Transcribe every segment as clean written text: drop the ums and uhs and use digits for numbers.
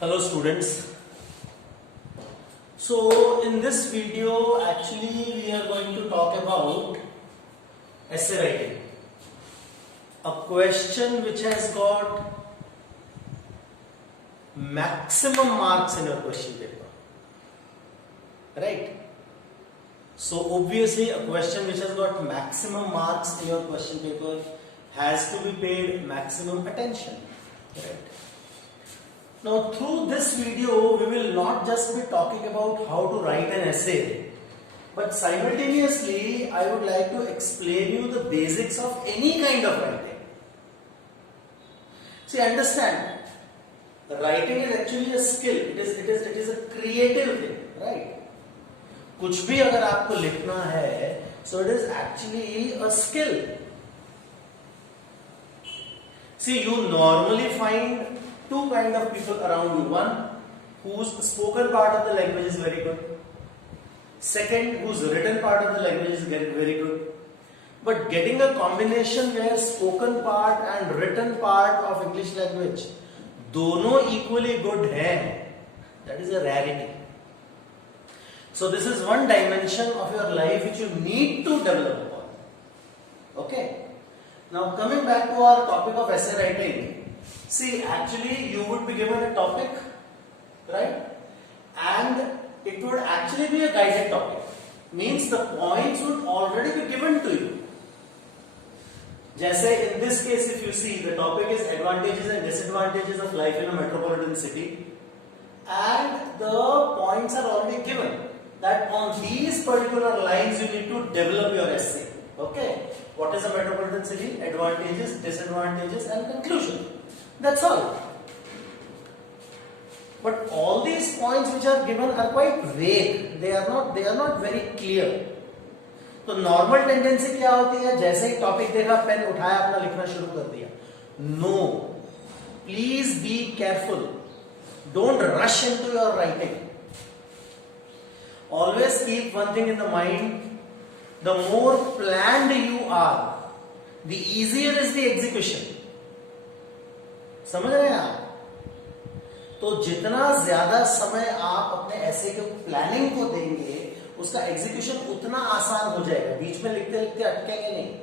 Hello students. So in this video actually we are going to talk about essay writing. A question which has got maximum marks in your question paper. Right? So obviously a question which has got maximum marks in your question paper has to be paid maximum attention. Right? Now through this video we will not just be talking about how to write an essay, but simultaneously I would like to explain you the basics of any kind of writing. See, understand, writing is actually a skill. It is a creative thing, right? कुछ भी अगर आपको लिखना है, so it is actually a skill. See, you normally find two kind of people around you. One whose spoken part of the language is very good. Second, whose written part of the language is very good. But getting a combination where spoken part and written part of English language दोनों equally good हैं, that is a rarity. So this is one dimension of your life which you need to develop upon. Okay. Now coming back to our topic of essay writing. See, actually you would be given a topic, right? And it would actually be a guided topic. Means the points would already be given to you. जैसे in this case if you see the topic is advantages and disadvantages of life in a metropolitan city, and the points are already given that on these particular lines you need to develop your essay. Okay? What is a metropolitan city? Advantages, disadvantages and conclusion. That's all. But all these points which are given are quite vague. They are not very clear. तो normal tendency क्या होती है? जैसे ही topic देखा, pen उठाया, अपना लिखना शुरू कर दिया. No, please be careful. Don't rush into your writing. Always keep one thing in the mind. The more planned you are, the easier is the execution. समझ रहे हैं आप? तो जितना ज्यादा समय आप अपने ऐसे के प्लानिंग को देंगे, उसका एग्जीक्यूशन उतना आसान हो जाएगा. बीच में लिखते लिखते अटकेंगे नहीं.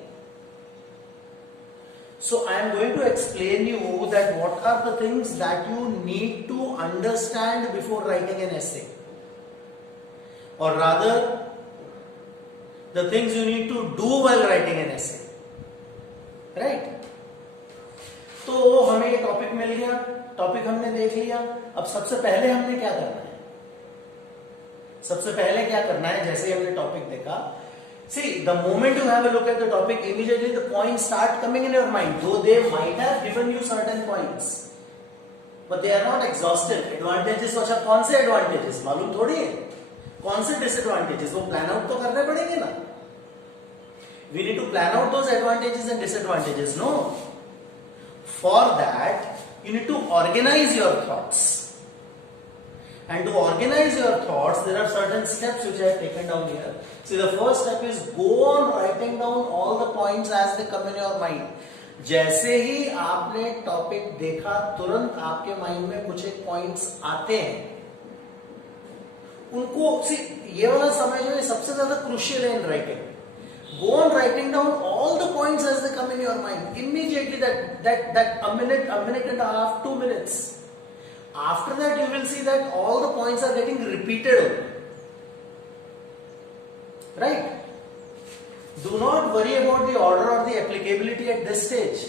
So I am going to explain you that what are the things that you need to understand before writing an essay, or rather the things you need to do while writing an essay. Right? तो हमें ये topic मिल गया, topic हमने देख लिया. अब सबसे पहले हमने क्या करना है? सबसे पहले क्या करना है? जैसे हमने टॉपिक देखा, see, the moment you have a look at the topic, immediately the points start coming in your mind. Though they might have given you certain points, but they are not exhaustive. Advantages, अच्छा कौन से advantages मालूम थोड़ी है, कौन से disadvantages वो plan out तो करने पड़ेंगे ना. We need to plan out those advantages and disadvantages. No. For that, you need to organize your thoughts. And to organize your thoughts, there are certain steps which I have taken down here. See, the first step is go on writing down all the points as they come in your mind. जैसे ही आपने topic देखा, तुरंत आपके mind में कुछ एक points आते हैं. उनको ये वाला समय जो है सबसे ज्यादा क्रूशियल है in writing. Go on writing down all the points as they come in your mind. Immediately that a minute and a half, 2 minutes. After that you will see that all the points are getting repeated. Right? Do not worry about the order or the applicability at this stage.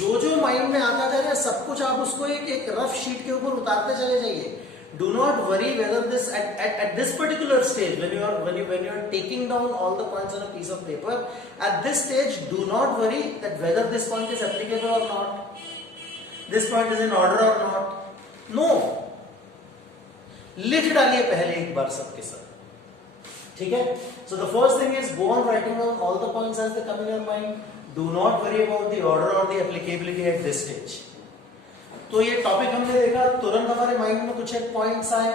जो mind में आता जा रहा है सब कुछ आप उसको एक रफ शीट के ऊपर उतारते चले जाइए. Do not worry whether this at this particular stage when you are taking down all the points on a piece of paper, at this stage do not worry that whether this point is applicable or not, this point is in order or not. No, लिख डालिए पहले एक बार सबके सब. ठीक है? So the first thing is go on writing down all the points as they come in your mind. Do not worry about the order or the applicability at this stage. तो ये टॉपिक हमने देखा, तुरंत हमारे mind में कुछ एक points आए.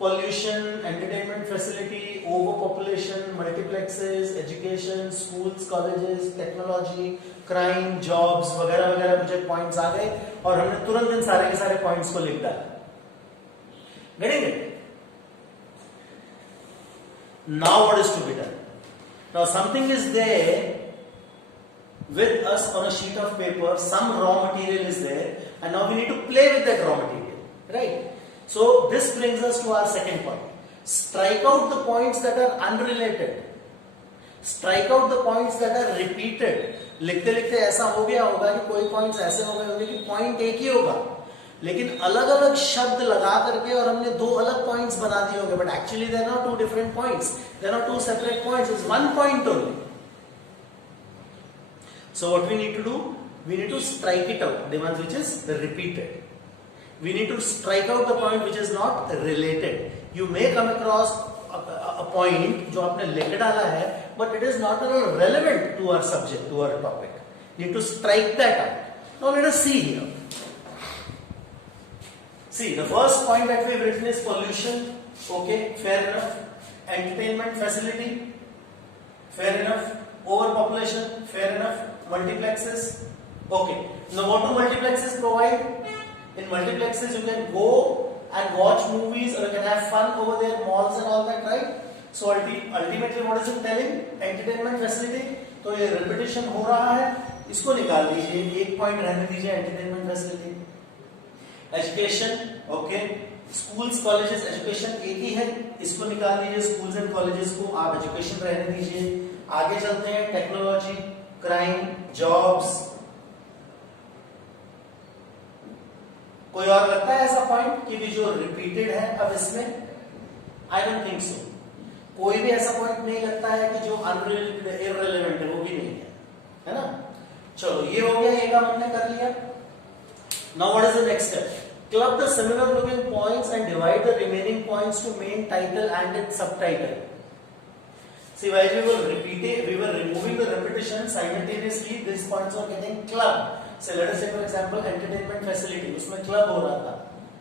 Pollution, entertainment facility, over population, multiplexes, education, schools, colleges, technology, crime, jobs वगैरह वगैरह कुछ एक पॉइंट्स आ गए और हमने तुरंत इन सारे के सारे पॉइंट्स को लिख डाला. Getting it? Now what is to be done? Now something is there with us on a sheet of paper, some raw material is there, and now we need to play with that raw material, right? So this brings us to our second point. Strike out the points that are unrelated. Strike out the points that are repeated. लिखते लिखते ऐसा हो गया होगा कि कोई points ऐसे हो गए होंगे कि पॉइंट एक ही होगा, लेकिन अलग अलग शब्द लगा करके और हमने दो अलग पॉइंट्स बना दिए होंगे, but actually there are two different points, there are two separate points, is one point only. So what we need to do? We need to strike it out, the ones which is repeated. We need to strike out the point which is not related. You may come across a point जो आपने लिख डाला है, but it is not relevant to our subject, to our topic. You need to strike that out. Now let us see here. See, the first point that we have written is pollution. Okay, fair enough. Entertainment facility, fair enough. Overpopulation, fair enough. Multiplexes, okay. Now what do multiplexes provide? In multiplexes you can go and watch movies, or you can have fun over there, malls and all that, right? So ultimately what is it telling? Entertainment facility. तो ये repetition हो रहा है, इसको निकाल दीजिए, एक point रहने दीजिए entertainment facility. Education, okay. Schools, colleges, education एक ही है, इसको निकाल दीजिए, schools and colleges को आप education रहने दीजिए. आगे चलते हैं, टेक्नोलॉजी, क्राइम, जॉब्स. कोई और लगता है ऐसा पॉइंट कि भी जो रिपीटेड है अब इसमें? I don't think so. कोई भी ऐसा पॉइंट नहीं लगता है कि जो अनरिलेटेड है, इररिलेवेंट है, वो भी नहीं है ना? चलो ये हो गया, ये काम हमने कर लिया. Now what is the next step? Club the similar looking points and divide the remaining points to main title and its subtitle. See, while we were removing the repetition, simultaneously these points are getting clubbed. So let us say for example entertainment facility, उसमें club हो रहा था,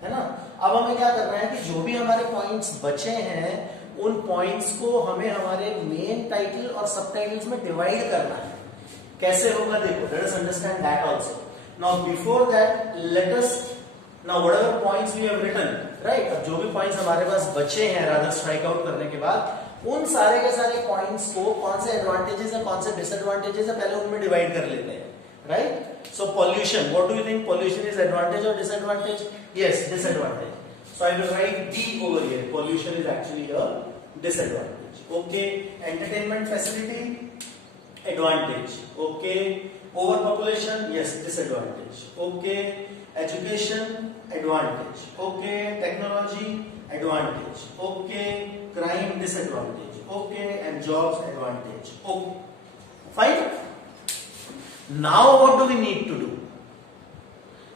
है ना? अब हमें क्या करना है कि जो भी हमारे points बचे हैं, उन points को हमें हमारे main title और subtitles में divide करना है. कैसे होगा देखो, let us understand that also. Now before that, let us now whatever points we have written, right? अब जो भी points हमारे पास बचे हैं rather strike out करने के बाद, उन सारे के सारे पॉइंट्स को कौन से एडवांटेजेस है, कौन से डिसएडवांटेजेस है, पहले उनमें डिवाइड कर लेते हैं, right? So pollution, what do you think? Pollution is advantage और disadvantage? Yes, disadvantage. So I will write D over here. Pollution is actually a disadvantage. Okay. Entertainment facility, advantage. Okay. Over population, yes, disadvantage. Okay. Education, advantage. Okay. Technology, advantage. Okay. Crime, disadvantage. Okay. And jobs, advantage. Okay. Fine. Now what do we need to do?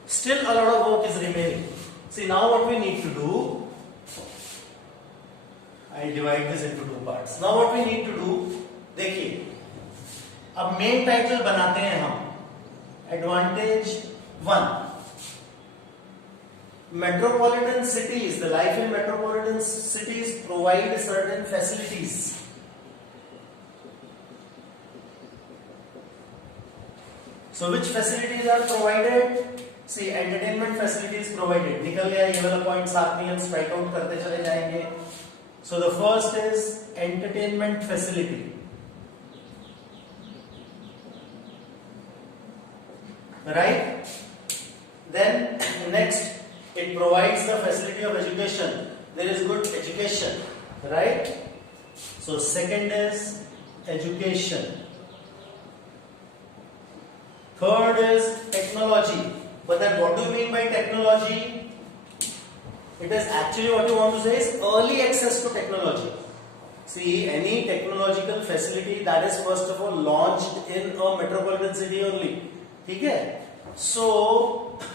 Still a lot of work is remaining. See, now what we need to do, I'll divide this into two parts. Now what we need to do, देखिए, अब main title बनाते हैं हम. Advantage 1. Metropolitan cities, the life in metropolitan cities provide certain facilities. So which facilities are provided? See, entertainment facilities provided. निकल गया ये वाला point, साथ में हम स्ट्राइक आउट करते चले जाएंगे. So the first is entertainment facility. Right? Then next, it provides the facility of education. There is good education, right? So second is education. Third is technology. But then what do you mean by technology? It is actually what you want to say is early access to technology. See, any technological facility that is first of all launched in a metropolitan city only. ठीक है? So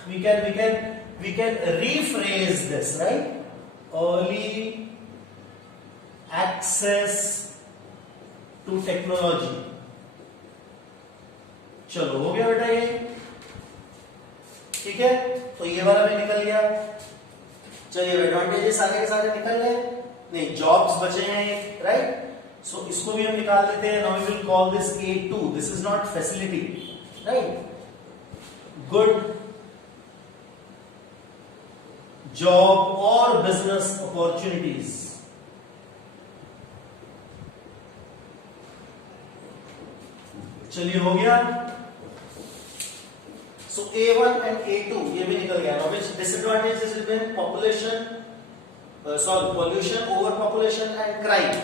we can rephrase this, right? Early access to technology. चलो हो गया बेटा ये, ठीक है? तो ये वाला भी निकल गया. चलिए एडवांटेजेस आगे के सारे निकल गए. नहीं, जॉब्स बचे हैं, राइट? सो इसको भी हम निकाल देते हैं. Now we will call this A2. This is not facility, right? Good job or business opportunities. चलिए हो गया. So A1 and A2 ये भी निकल गया. Now which disadvantages has been population, pollution, overpopulation and crime.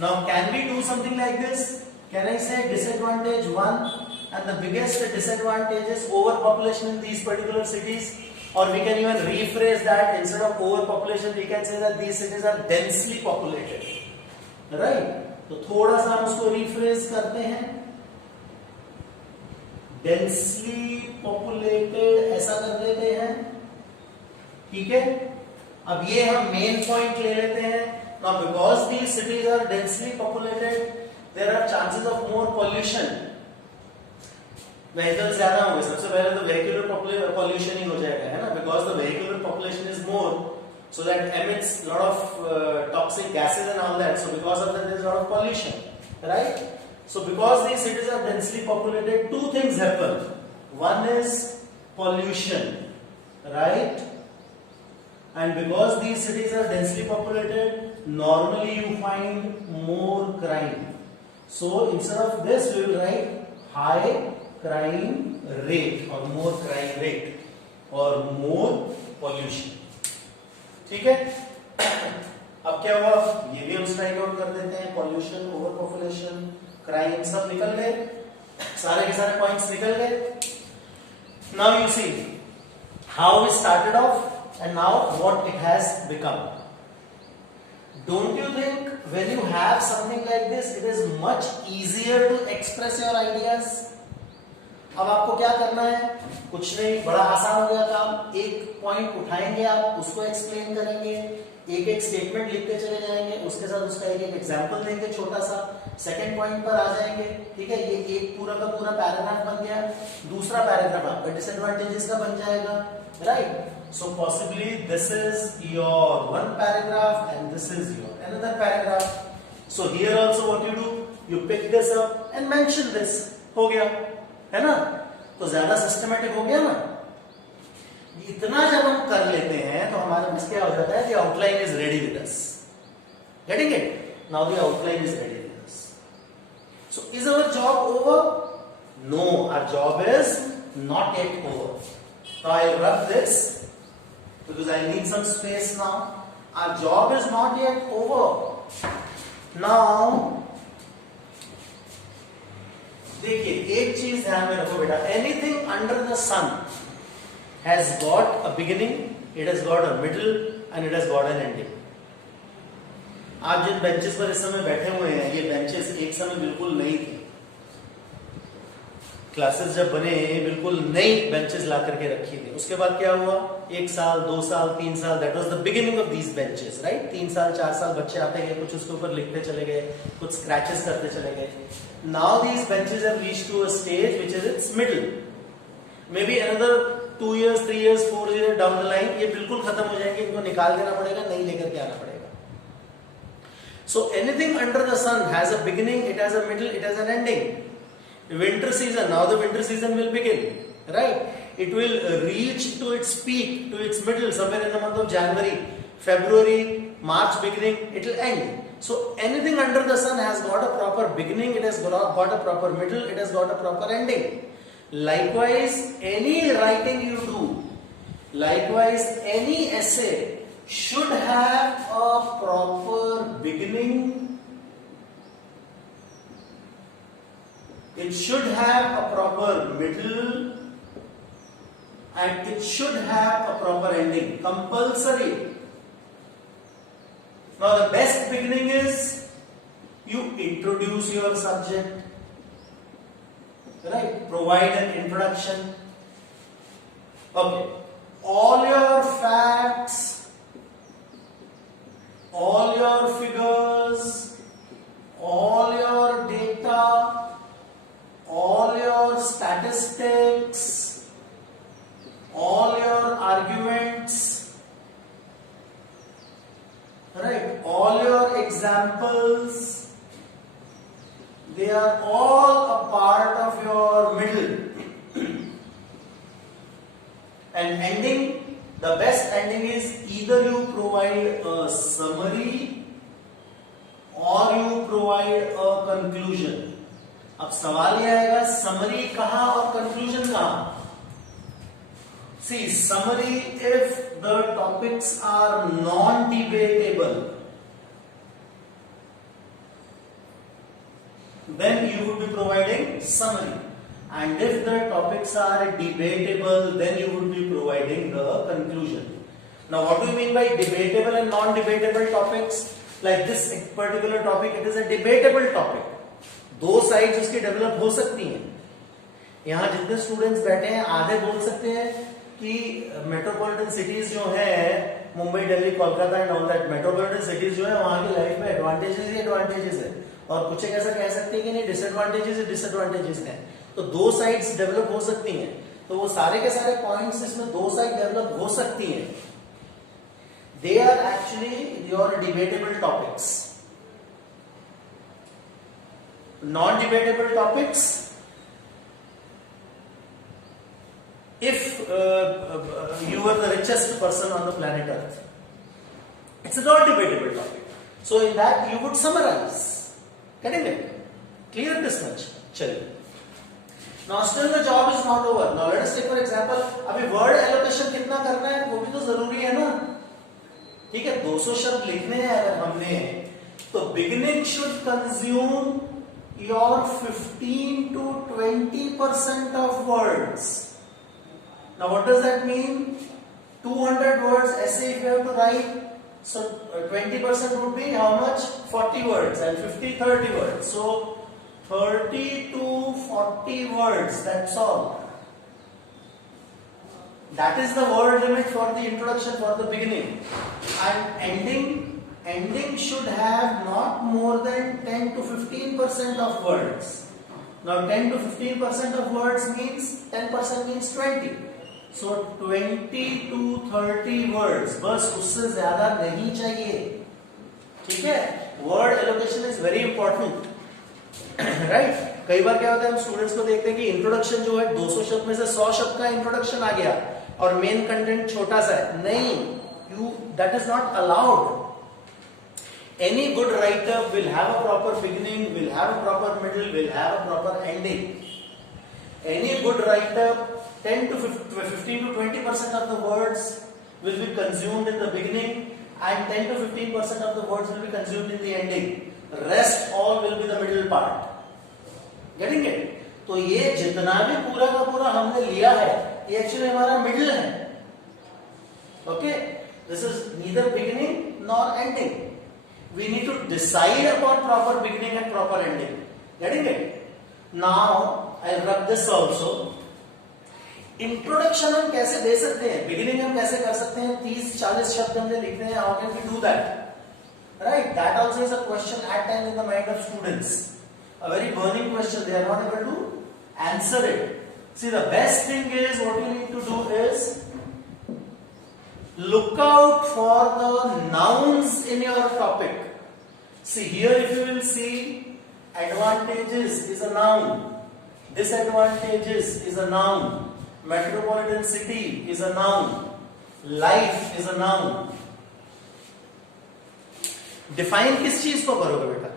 Now can we do something like this? Can I say disadvantage 1 and the biggest disadvantage is overpopulation in these particular cities? Or we can even rephrase that, instead of overpopulation we can say that these cities are densely populated, right? तो थोड़ा सा हम उसको rephrase करते हैं, densely populated ऐसा कर देते हैं, ठीक है? अब ये हम main point ले लेते हैं. Now because these cities are densely populated, there are chances of more pollution. Vehicle ज्यादा होंगे. सबसे पहले तो vehicular pollution ही हो जाएगा, है ना? Because the vehicular population is more, so that emits lot of toxic gases and all that. So because of that, there is a lot of pollution, right? So because these cities are densely populated, two things happen. One is pollution, right? And because these cities are densely populated, normally you find more crime. So instead of this, we will write high crime rate or more crime rate or more pollution. ठीक है? अब क्या हुआ? ये भी हम strike out कर देते हैं. पॉल्यूशन, ओवर पॉपुलेशन, क्राइम सब निकल गए. सारे के सारे पॉइंट्स निकल गए. Now you see how we started off and now what it has become. Don't you think when you have something like this, it is much easier to express your ideas? अब आपको क्या करना है? कुछ नहीं, बड़ा आसान हो गया काम. एक पॉइंट उठाएंगे आप, उसको एक्सप्लेन करेंगे, एक एक स्टेटमेंट लिखते चले जाएंगे, उसके साथ उसका एक एक एग्जाम्पल देंगे छोटा सा. सेकंड पॉइंट पर आ जाएंगे, ठीक है? ये एक पूरा का पूरा पैराग्राफ बन गया. दूसरा पैराग्राफ आपका डिसएडवांटेजेस का बन जाएगा, right? So possibly this is your one paragraph and this is your another paragraph. So here also what you do, you pick this up and mention this. हो गया, है ना? तो ज्यादा सिस्टमेटिक हो गया ना. इतना जब हम कर लेते हैं तो हमारे पास क्या हो जाता है? The outline is ready with us. Getting it? Now the outline is ready with us. So is our job over? No, our job is not yet over. So I'll rub this because I need some space now. Our job is not yet over. Now देखिए एक चीज ध्यान में रखो बेटा. Anything under the sun has got a beginning, it has got a middle and it has got an ending. आप जिन benches पर इस समय बैठे हुए हैं, ये बेंचेस एक समय बिल्कुल नई थी. क्लासेस जब बने बिल्कुल नई बेंचेस ला करके रखी थी. उसके बाद क्या हुआ? 1 साल 2 साल 3 साल, that was the beginning of these benches, right? 3 साल 4 साल बच्चे आते गए, कुछ उसके ऊपर लिखते चले गए, कुछ स्क्रैचेस करते चले गए. Now these benches have reached to a stage which is its middle. Maybe another 2 years 3 years 4 years down the line ये बिल्कुल खत्म हो जाएंगे. इनको निकाल देना पड़ेगा, नई लेकर के आना पड़ेगा. So anything under the sun has a beginning, it has a middle, it has an ending. Winter season, now the winter season will begin, right? It will reach to its peak, to its middle somewhere in the month of January. February, March beginning, it will end. So anything under the sun has got a proper beginning, it has got a proper middle, it has got a proper ending. Likewise, any writing you do, likewise any essay should have a proper beginning, it should have a proper middle and it should have a proper ending. Compulsory. Now the best beginning is you introduce your subject, right? Provide an introduction. Okay. All your facts, all your figures, all your data, all your statistics, all your arguments, right? All your examples, they are all a part of your middle. And ending, the best ending is either you provide a summary or you provide a conclusion. अब सवाल ये आएगा summary कहां और conclusion कहां? See, summary if the topics are non-debatable, then you would be providing summary. And if the topics are debatable, then you would be providing the conclusion. Now, what do you mean by debatable and non-debatable topics? Like this particular topic, it is a debatable topic. दो sides उसकी develop हो सकती हैं. यहाँ जितने students बैठे हैं आधे बोल सकते हैं कि मेट्रोपॉलिटन सिटीज जो है Mumbai, Delhi, Kolkata and all that, metropolitan cities जो है वहां की लाइफ में एडवांटेजेस ही एडवांटेजेस है, और कुछ एक ऐसा कह सकते हैं कि नहीं डिसएडवांटेजेस ही डिसएडवांटेजेस हैं. तो दो साइड्स डेवलप हो सकती हैं. तो वो सारे के सारे पॉइंट्स इसमें दो साइड डेवलप हो सकती हैं. They are actually your debatable topics. Non-debatable topics, if you were the richest person on the planet Earth, it's a non-debatable topic. So in that you would summarize. Getting it? Clear this much? चलिए. Now still the job is not over. Now let us take for example, अभी word allocation कितना करना है वो भी तो जरूरी है ना. ठीक है, 200 शब्द लिखने हैं अगर हमने, तो beginning should consume your 15 to 20% of words. Now what does that mean? 200 words essay if you have to write, so 20% would be how much? 40 words, and 50 30 words. So 30 to 40 words, that's all. That is the word limit for the introduction, for the beginning. And ending should have not more than 10 to 15% of words. Now 10 to 15% of words means 10% means 20. So 20 to 30 words, बस उससे ज्यादा नहीं चाहिए. ठीक है, word allocation is very important. Right? कई बार क्या होता है, हम स्टूडेंट्स को देखते हैं कि इंट्रोडक्शन जो है 200 शब्द में से 100 शब्द का इंट्रोडक्शन आ गया और मेन कंटेंट छोटा सा है. नहीं, that is not allowed. Any good writer will have a proper beginning, will have a proper middle, will have a proper ending. Any good writer, 10 to 15 to 20% of the words will be consumed in the beginning, and 10 to 15% of the words will be consumed in the ending. Rest all will be the middle part. Getting it? तो ये जितना भी पूरा का पूरा हमने लिया है, ये एक्चुअली हमारा मिडिल है. Okay? This is neither beginning nor ending. We need to decide upon proper beginning and proper ending. Getting it? Now I'll rub this also. Introduction हम कैसे दे सकते हैं, beginning हम कैसे कर सकते हैं, 30-40 शब्द हमने लिखने हैं. How can we do that? Right? That also is a question at time in the mind of students. A very burning question. They are not able to answer it. See, the best thing is, what you need to do is look out for the nouns in your topic. See, here if you will see, advantages is a noun, disadvantages is a noun, metropolitan city is a noun, life is a noun. Define किस चीज को करोगे बेटा?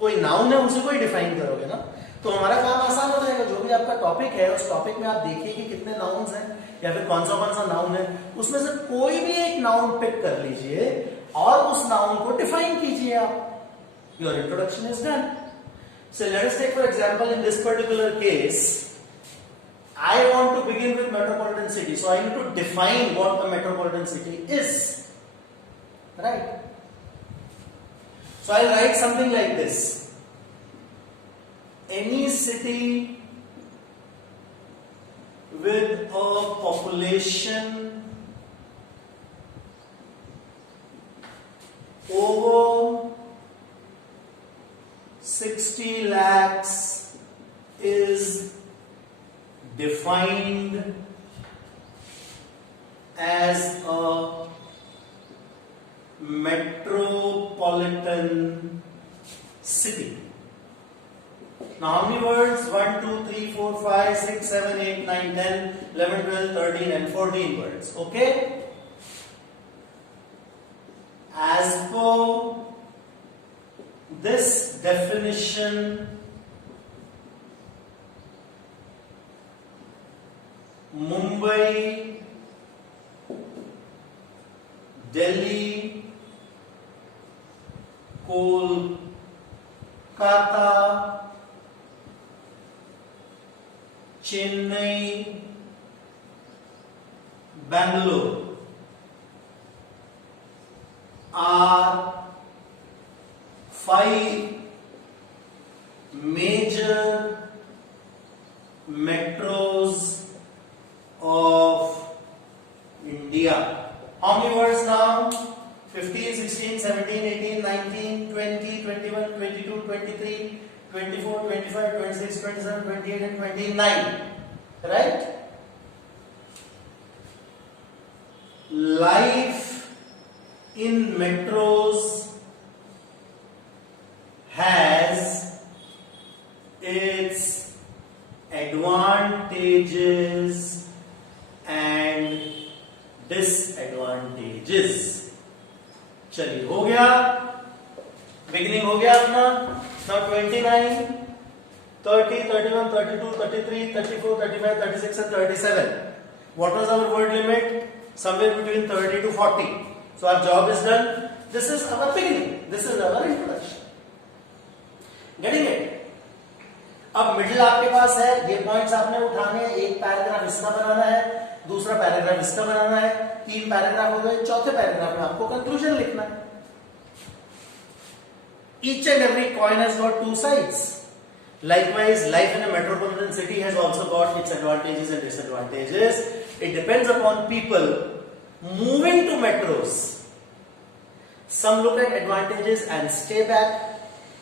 कोई noun है उसी को ही define करोगे ना. तो हमारा काम आसान हो जाएगा. जो भी आपका टॉपिक है उस टॉपिक में आप देखिए कि कितने नाउन्स हैं या फिर कौन सा नाउन है, उसमें से कोई भी एक नाउन पिक कर लीजिए और उस नाउन को डिफाइन कीजिए आप. Your introduction is done. So let us take for example in this particular case, I want to begin with metropolitan city. So I need to define what the metropolitan city is. Right? So I'll write something like this. Any city with a population over 60 lakhs is defined as a metropolitan city. Now how many words? 1, 2, 3, 4, 5, 6, 7, 8, 9, 10, 11, 12, 13 and 14 words. Okay? As per this definition, Mumbai, Delhi, Kolkata, Chennai, Bangalore are 5 major metros of India. How many words now? 15, 16, 17, 18, 19, 20, 21, 22, 23, 24, 25, 26, 27, 28 and 29. Right? Life in metros has its advantages and disadvantages. चलिए हो गया, beginning हो गया अपना. Now 29, 30, 31, 32, 33, 34, 35, 36 and 37. What was our word limit? Somewhere between 30 to 40. So our job is done. This is our beginning. This is our introduction. Getting it? अब middle आपके पास है, ये पॉइंट्स आपने उठाने हैं. एक पैराग्राफ इसका बनाना है, दूसरा पैराग्राफ इसका बनाना है. 3 पैराग्राफ हो गए. चौथे पैराग्राफ में आपको कंक्लूजन लिखना है. Each and every coin has got 2 sides. Likewise, life in a metropolitan city has also got its advantages and disadvantages. It depends upon people moving to metros. Some look at advantages and stay back.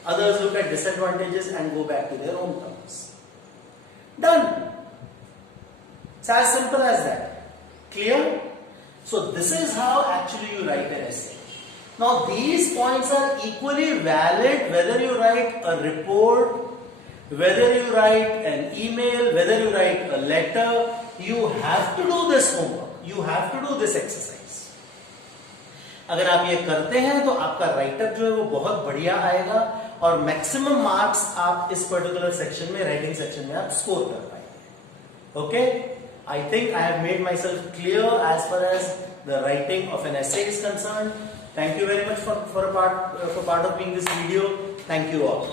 Others look at disadvantages and go back to their hometowns. Done. It's as simple as that. Clear? So this is how actually you write an essay. Now these points are equally valid whether you write a report, whether you write an email, whether you write a letter. You have to do this homework. You have to do this exercise. अगर आप ये करते हैं तो आपका write up जो है वो बहुत बढ़िया आएगा और मैक्सिमम मार्क्स आप इस पर्टिकुलर सेक्शन में, राइटिंग सेक्शन में आप स्कोर कर पाएंगे. Okay? I think I have made myself clear as far as the writing of an essay is concerned. Thank you very much for part of being this video. Thank you all.